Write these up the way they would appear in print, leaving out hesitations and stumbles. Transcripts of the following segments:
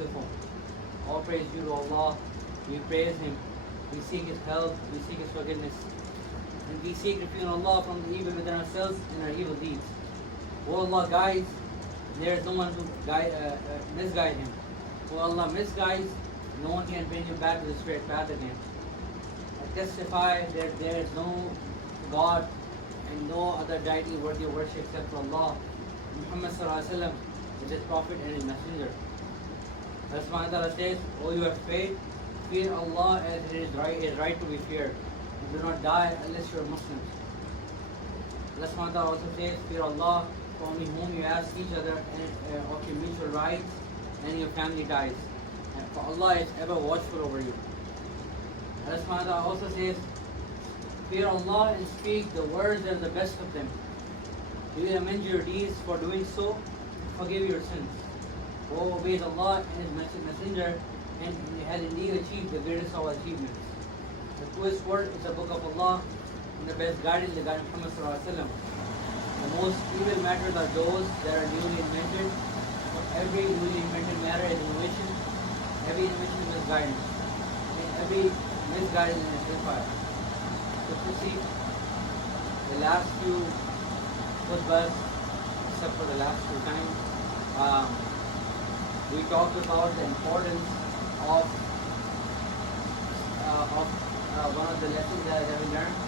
merciful. All praise due to Allah. We praise Him. We seek His help. We seek His forgiveness. And we seek refuge in Allah from the evil within ourselves and our evil deeds. O Allah guides, there is no one to misguide Him. O Allah misguides, no one can bring you back to the straight path again. I testify that there is no God and no other deity worthy of worship except for Allah. Muhammad sallallahu alaihi wasallam is His prophet and His messenger. Allah subhanahu wa ta'ala says, O you have faith, fear Allah as it is right to be feared. And do not die unless you are Muslims. Allah subhanahu wa ta'ala also says, fear Allah, for only whom you ask each other of your mutual rights and your family ties. And for Allah is ever watchful over you. Allah subhanahu wa ta'ala also says, fear Allah and speak the words that are the best of them. He will amend your deeds for doing so, forgive your sins. Who obeys Allah and His messenger, and he has indeed achieved the greatest of achievements. The truest word is the book of Allah, and the best guidance is the guidance of Muhammad sallallahu alaihi wasallam. The most evil matters are those that are newly invented. For every newly invented matter is innovation. Every innovation is misguidance. And every misguidance is hellfire. So to see the last few khutbahs, except for the last few times, we talked about the importance of one of the lessons that we learned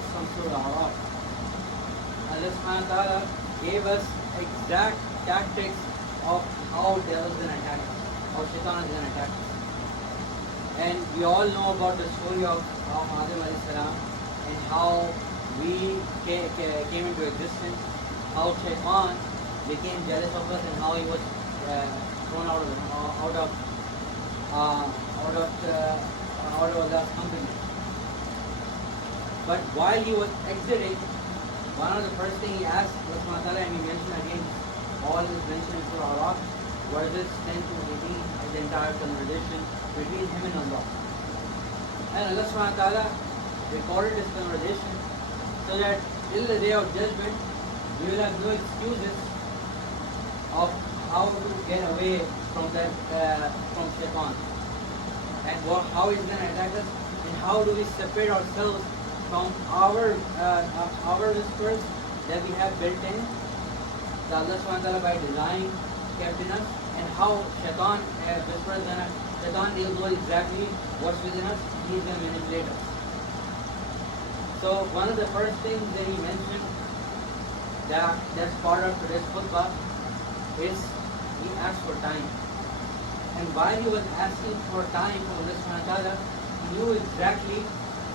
is from Surah Al-Araf. Allah subhanahu wa ta'ala gave us exact tactics of how devil is going to attack us, how shaitan is going to attack us. And we all know about the story of Adam alayhi salam and how we came into existence, how shaitan became jealous of us and how he was thrown out of Allah's company. But while he was exiting, one of the first thing he asked Allah subhanahu wa ta'ala, and he mentioned again, all is mentioned in Surah Al-Araf, verses 10 to 18 is the entire conversation between him and Allah. And Allah subhanahu wa ta'ala recorded this conversation so that till the day of judgment, we will have no excuses of how to get away from that from shaitan, and how he's going to attack us, and how do we separate ourselves from our whispers that we have built in, that Allah subhanahu wa ta'ala by design kept in us, and how shaitan whispers and shaitan will know exactly what's within us, he's going to manipulate us. So one of the first things that he mentioned that's part of today's khutbah is he asked for time. And while he was asking for time from Allah subhanahu wa ta'ala, he knew exactly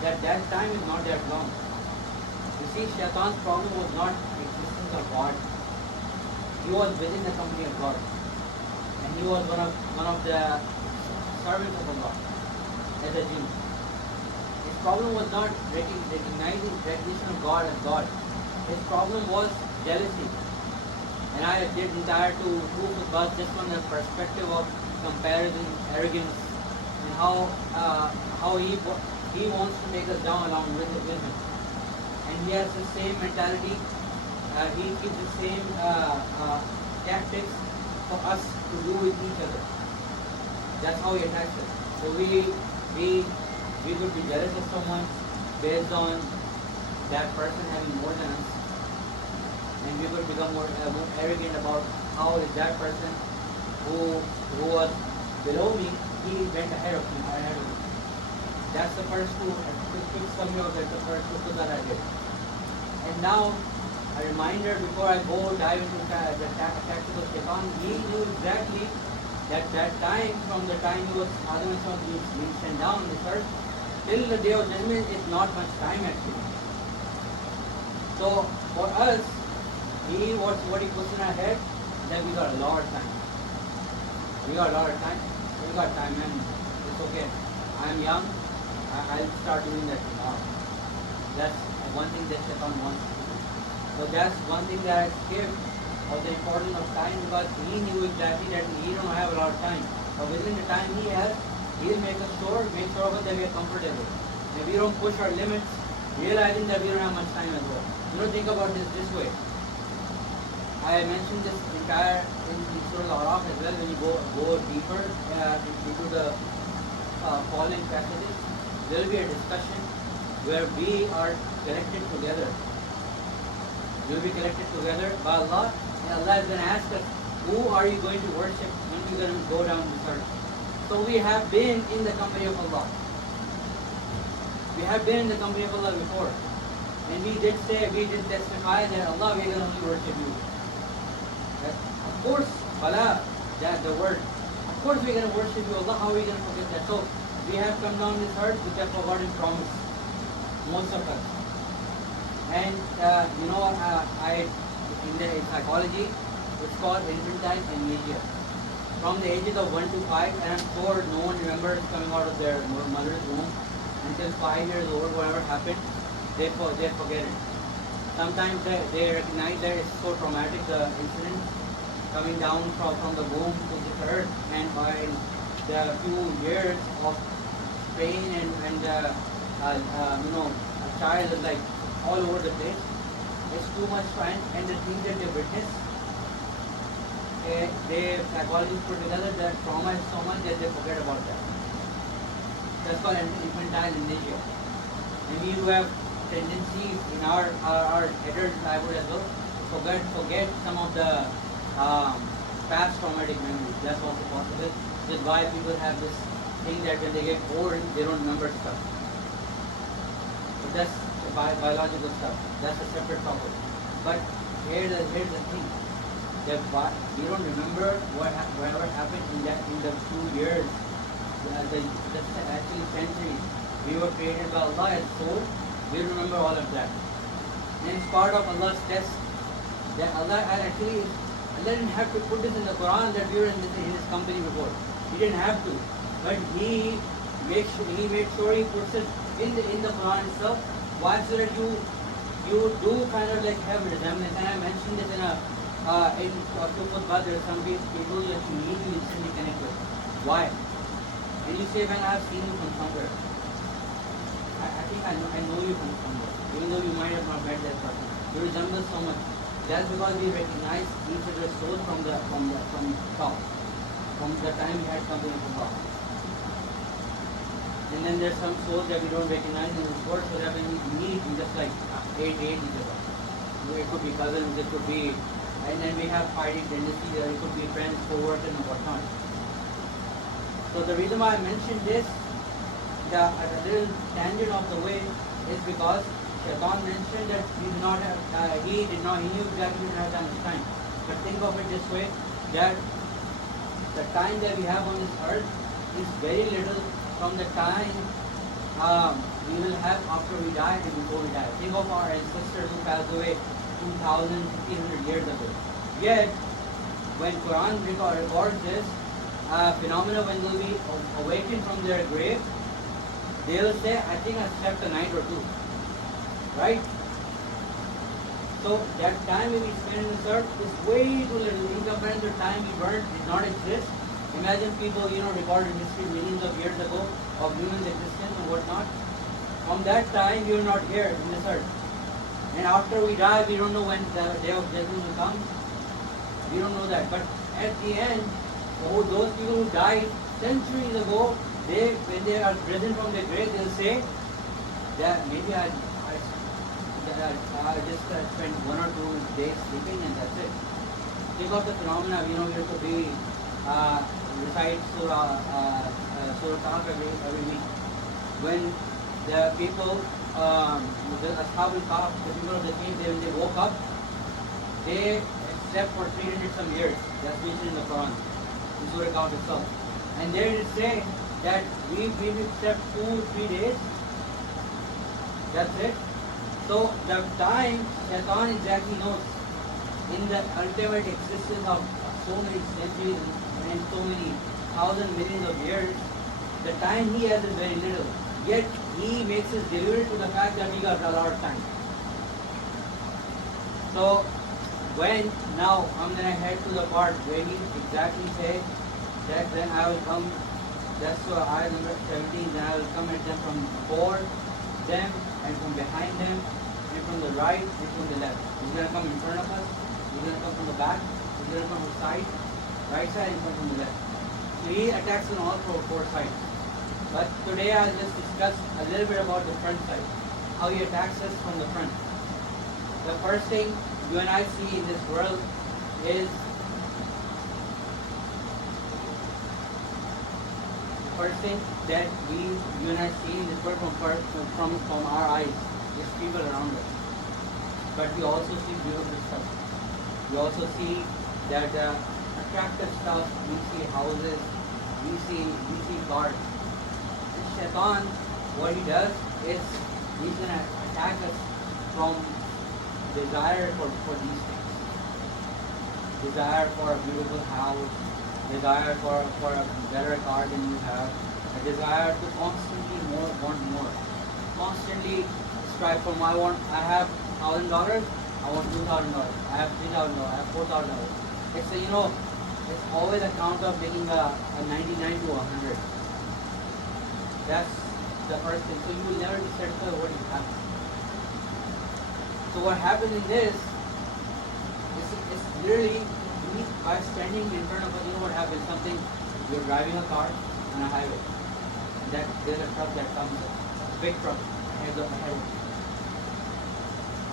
that time is not that long. You see, shaitan's problem was not the existence of God. He was within the company of God. And he was one of the servants of Allah as a jinn. His problem was not recognizing recognition of God as God. His problem was jealousy. And I did entire two khutbahs just from the perspective of comparison, arrogance, and how he wants to take us down along with him. And he has the same mentality. He keeps the same tactics for us to do with each other. That's how he attacks us. So we could be jealous of someone based on that person having more than us. And we could become more arrogant about how is that person who was below me, he went ahead of me. That's the first quick summary of that, the first two that I did. And now, a reminder before I go dive into the tactical shaitan, he knew exactly that time, from the time he was Adam and Son being sent down on this earth, till the day of judgment is not much time actually. So for us, what he puts in our head, that we got a lot of time. We got time, and it's okay. I'm young, I'll start doing that tomorrow. That's one thing that Shaitan wants to do. So that's one thing that I skipped of the importance of time, because he knew exactly that he don't have a lot of time. But within the time he has, he'll make sure that we are comfortable. If we don't push our limits, realizing that we don't have much time as well. You know, think about this way. I mentioned this entire in Surah Al-Araf as well. When you go deeper into the following passages, there will be a discussion where we are collected together. We will be collected together by Allah, and Allah is going to ask us, who are you going to worship when you're going to go down this earth? So we have been in the company of Allah. We have been in the company of Allah before. And we did testify that Allah, we are going to only worship you. Yes. Of course, Bala, that the word. Of course we're going to worship you, Allah. How are we going to forget that? So we have come down this earth which have forgotten promise. Most of us. And in psychology, it's called infantile amnesia. From the ages of 1 to 5, and I'm sure no one remembers coming out of their mother's womb until 5 years old, whatever happened, they forget it. Sometimes they recognize that it's so traumatic, the incident coming down from the womb to this earth, and by the few years of pain and a child is like all over the place. It's too much fun, and the things that they witness, they psychologists put together that trauma is so much that they forget about that. That's called infantile amnesia. And we do have tendencies in our adult childhood as well to forget some of the past traumatic memories. That's also possible. That's why people have this thing that when they get bored, they don't remember stuff. But that's biological stuff. That's a separate topic. But here's the thing. That we don't remember whatever happened in the few years, actually centuries. We were created by Allah as soul. We remember all of that. And it's part of Allah's test that Allah didn't have to put this in the Quran that we were in His company before. He didn't have to, but He made sure He puts it in the Quran itself. Why? So that you do kind of like have resemblance. And I mentioned this in Octopus Bad, there are some people that you need to instantly connect with. Why? And you say, man, I've seen you from somewhere. I think I know you from somewhere. Even though you might have not met that person. You resemble so much. That's because we recognize each other's soul from top. From the time we had company from top. And then there's some souls that we don't recognize in this world, so that when we meet, we just like hate each other. It could be cousins, it could be, and then we have fighting tendencies, it could be friends, co-workers and whatnot. So the reason why I mentioned this, a little tangent of the way, is because Shaitan mentioned that he knew exactly when have that much time. But think of it this way, that the time that we have on this earth is very little from the time we will have after we die and before we die. Think of our ancestors who passed away 2,000, 1,500 years ago. Yet, when Quran records this phenomena, when they'll be awakened from their grave, they'll say, I think I slept a night or two. Right? So that time we spend in this earth is way too little. In comparison to the time we burned, did not exist. Imagine people, recorded history millions of years ago of humans' existence and whatnot. From that time, we are not here in this earth. And after we die, we don't know when the day of judgment will come. We don't know that. But at the end, those people who died centuries ago, when they are risen from their grave, they'll say that maybe I just spent 1 or 2 days sleeping and that's it. Think of the phenomena, we could be recite Surah Kahf every week. When the people, the Ashab al-Kahf, the people of the cave, when they woke up, they slept for 300 some years. That's mentioned in the Quran, in Surah Kahf itself. And there it says that we slept 2-3 days. That's it. So the time Shaitan exactly knows in the ultimate existence of so many centuries and so many thousand millions of years, the time he has is very little. Yet he makes us deliberate to the fact that we got a lot of time. So now I'm going to head to the part where he exactly says that then I will come, that's ayah number 17, then I will come at them from before them and from behind them and from the right and from the left. He's going to come in front of us He's going to come from the back, he's going to come from the side, right side, and come from the left. So he attacks on all four sides. But today I'll just discuss a little bit about the front side, how he attacks us from the front. The first thing you and I see in this world is the first thing that you and I see in this world from our eyes is people around us. But we also see beautiful stuff. We also see that attractive stuff. We see houses. We see cars. And Shaitan, what he does is he's gonna attack us from desire for these things. Desire for a beautiful house, desire for a better car than you have, a desire to constantly want more. Constantly strive for I have $1,000, I want $2,000, I have $3,000, I have $4,000. It's it's always a count of making a 99 to 100. That's the first thing. So you will never be satisfied with what you have. So what happens in this is literally by standing in front of us, you know what happens? Something, you're driving a car on a highway. And there's a truck that comes up, a big truck ahead of you.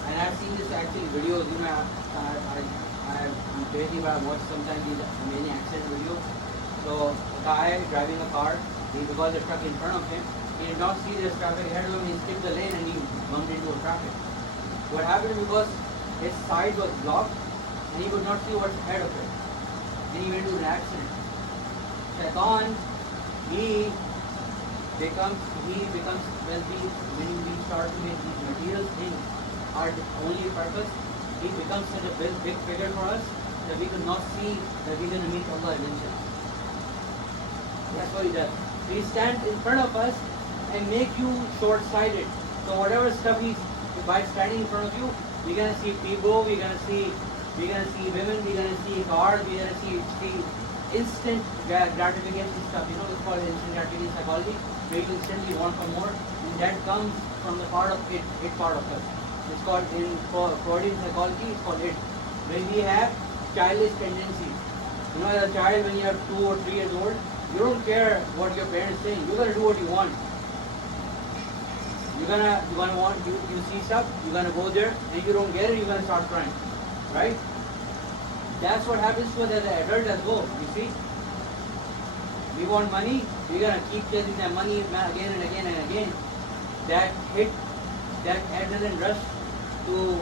And I've seen this actually videos, I'm crazy but I watch sometimes these amazing accident videos. So a guy driving a car, because the truck in front of him, he did not see this traffic ahead of him, he skipped the lane and he bumped into a traffic. What happened because his side was blocked and he could not see what's ahead of it. And he went into an accident. Shaitan, he becomes wealthy when we start to make these material things are the only purpose. He becomes such a big figure for us that we could not see that we're going to meet Allah eventually. That's what he does. He stands in front of us and make you short-sighted. So whatever stuff by standing in front of you, we're gonna see people, we're gonna see women, we're gonna see cars, we're gonna see instant gratification stuff. It's called instant gratification psychology, where you instantly want for more, and that comes from the part of it part of us. It's called in Freudian psychology, it's called it. When we have childish tendencies. As a child, when you are 2 or 3 years old, you don't care what your parents say. You're gonna do what you want. You're gonna want you see stuff. You're gonna go there, and if you don't get it, you're gonna start crying, right? That's what happens to us as an adult as well. You see, we want money. We're gonna keep chasing that money again and again and again. That adrenaline rush to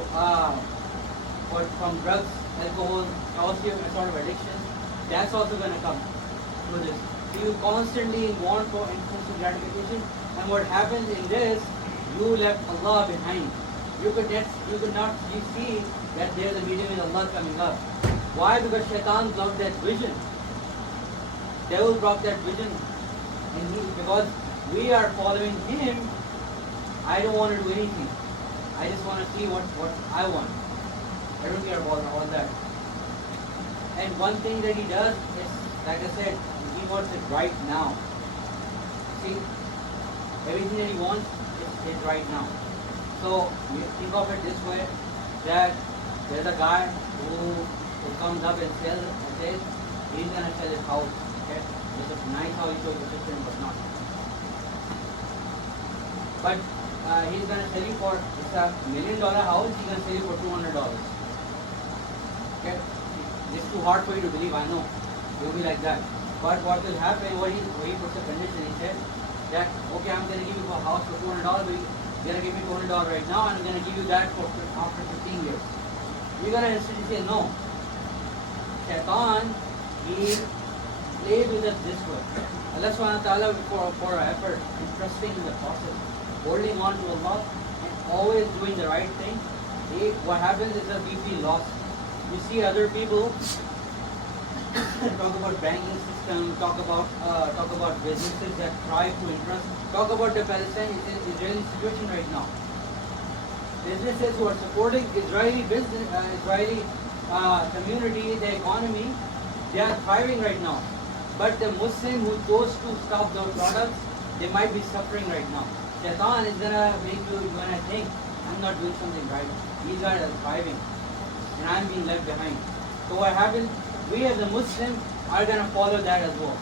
from drugs, alcohol, all sort of addiction. That's also gonna come through this. You constantly want for instant gratification, and what happens in this, you left Allah behind. You could not see that there is a meeting with Allah coming up. Why? Because Shaitan blocked that vision. Devil blocked that vision, and because we are following him, I don't want to do anything. I just want to see what I want. I don't care about all that. And one thing that he does is, like I said, he wants it right now. See, everything that he wants is right now. So we think of it this way, that there's a guy who comes up and says he's gonna sell his house. Okay, it's a nice house, he shows the picture, but not. But he's gonna sell you for, it's a $1 million house. He's gonna sell you for $200. Okay, it's too hard for you to believe. I know you'll be like that. But what will happen? What he puts a condition. He said that okay, I'm gonna give you a house for $200. But you're gonna give me $200 right now, and I'm gonna give you that for after 15 years. You're gonna instantly say no. Shaitan, he plays with us this way. Allah subhanahu wa ta'ala, for our effort in trusting in the process, holding on to Allah, and always doing the right thing, what happens is that we feel lost. You see other people talk about banking system, talk about businesses that thrive to interest, talk about the Palestine-Israeli situation right now. Businesses who are supporting Israeli community, the economy, they are thriving right now. But the Muslim who chose to stop those products, they might be suffering right now. Shaitan is gonna make you gonna think, I'm not doing something right. These guys are thriving. and I'm being left behind. So what happened? We as a Muslim are gonna follow that as well.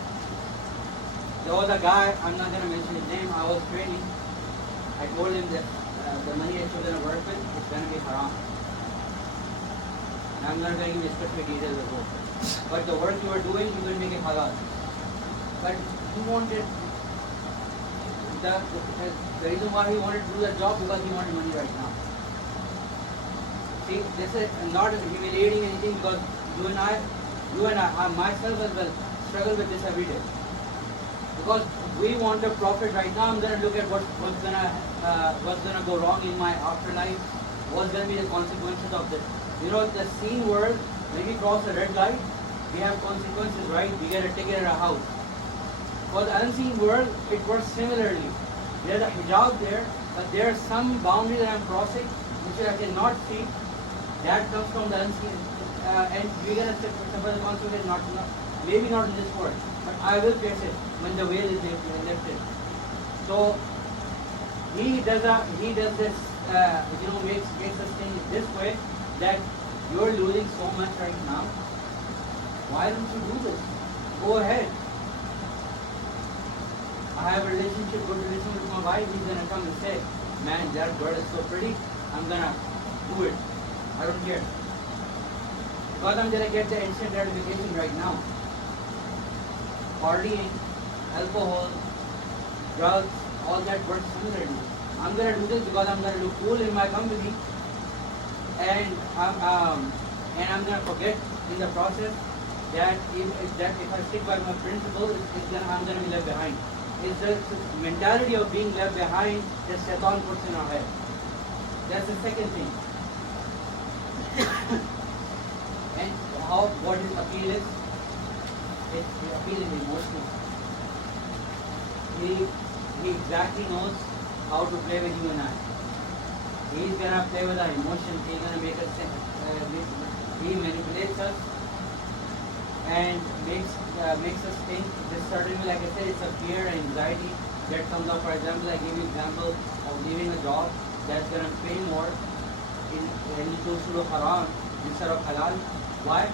There was a guy, I'm not gonna mention his name, I was training. I told him that the money that you're gonna work with is gonna be haram. And I'm not going to give you specific details as well. But the work you are doing, you will make it halal. But he wanted the reason why he wanted to do that job because he wanted money right now. See, this is not humiliating anything because you and I, myself as well, struggle with this every day. Because we want the profit right now. I'm gonna look at what's gonna go wrong in my afterlife. What's gonna be the consequences of this? You know, the seen world. When we cross a red light, we have consequences, right? We get a ticket at a house. For the unseen world, it works similarly. There's a hijab there, but there are some boundary that I'm crossing, which I cannot see. That comes from the unseen, and we're gonna suffer the consequences. Maybe not in this world, but I will face it when the veil is lifted. So he does this, makes us think this way that you're losing so much right now. Why don't you do this? Go ahead. I have a good relationship with my wife. He's gonna come and say, "Man, that girl is so pretty. I'm gonna do it. I don't care." Because I'm gonna get the instant gratification right now. Partying, alcohol, drugs, all that works similarly. I'm gonna do this because I'm gonna look cool in my company, and I'm gonna forget in the process that if I stick by my principle, I'm gonna be left behind. It's the mentality of being left behind that Shaitan puts in our head. That's the second thing. And what his appeal is? His appeal is emotional. He exactly knows how to play with you and I. He's gonna play with our emotions. He's gonna make us think. He manipulates us and makes us think. This certainly, like I said, it's a fear and anxiety that comes up. For example, I give you example of leaving a job that's gonna pay more, and you choose to do haram instead of halal. Why?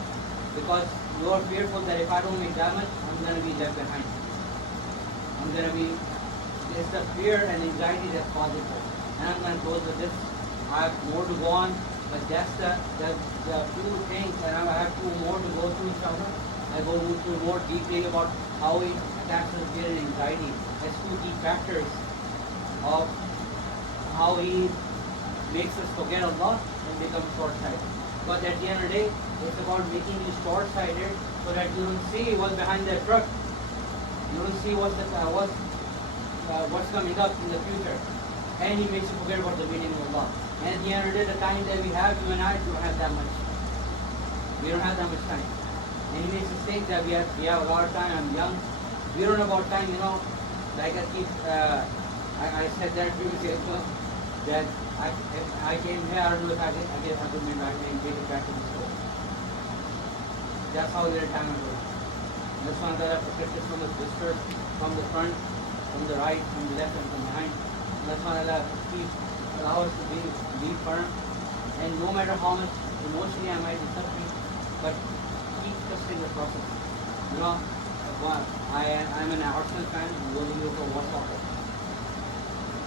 Because you are fearful that if I don't make that much, I'm gonna be left behind. It's the fear and anxiety that causes it. And I'm gonna close with this. I have more to go on, but that's the few things, and I have two more to go through, inshallah. I go through more deeply about how he attacks us fear and anxiety as two key factors of how he makes us forget Allah and become short-sighted. But at the end of the day, it's about making you short-sighted so that you don't see what's behind that truck. You don't see what's coming up in the future. And he makes you forget about the meaning of Allah. And at the end of the day, the time that we have, you and I don't have that much. We don't have that much time. And he makes us think that we have a lot of time. I'm young. We don't know about time, Like I said that previously as well, that if I came here, I don't know if I could be back and take it back to the school. That's how little time it was. That's one that I protect us from the visitors, from the front, from the right, from the left, and from behind. That's why Allah allow us to be firm, and no matter how much emotionally I might be suffering, but keep trusting the process. I'm an Arsenal fan. I'm going to go for Warsaw.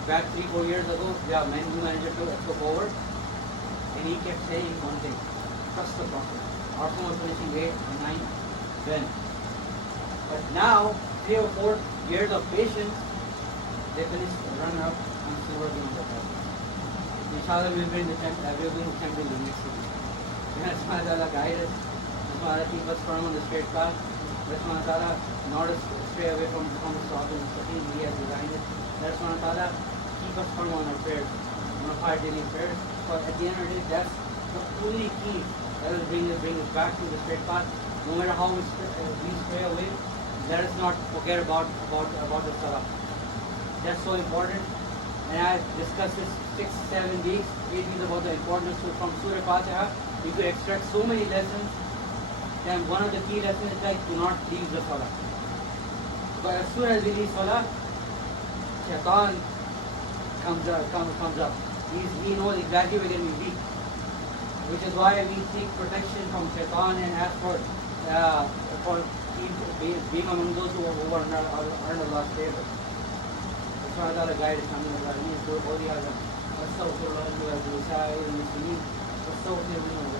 Back 3-4 years ago, new manager took over, and he kept saying one thing: trust the process. Arsenal was finishing 8th or 9th then, but now 3 or 4 years of patience, they finished runner-up and silver in the process. Inshallah, we'll be in the Champions League next season. That's why Allah guide us. That's why Allah keep us firm on the straight path. That's why Allah not stray away from the stop and the He has designed it. That's why Allah keep us firm on our prayers, on our 5 daily prayers. But at the end of the day, that's the only key that will bring us back to the straight path. No matter how we stray away, let us not forget about the salah. That's so important. And I discussed this 6-7 weeks, 8 weeks about the importance from Surah Fatiha. You could extract so many lessons. And one of the key lessons is like, do not leave the salah. But as soon as we leave salah, Shaitan comes up. He knows exactly where we weak. which is why we seek protection from shaitan and ask for being among those who are earn Allah's favor. That's why Allah guide us. Alhamdulillah. أستغفر الله لي ولسائر المسلمين واستغفر منه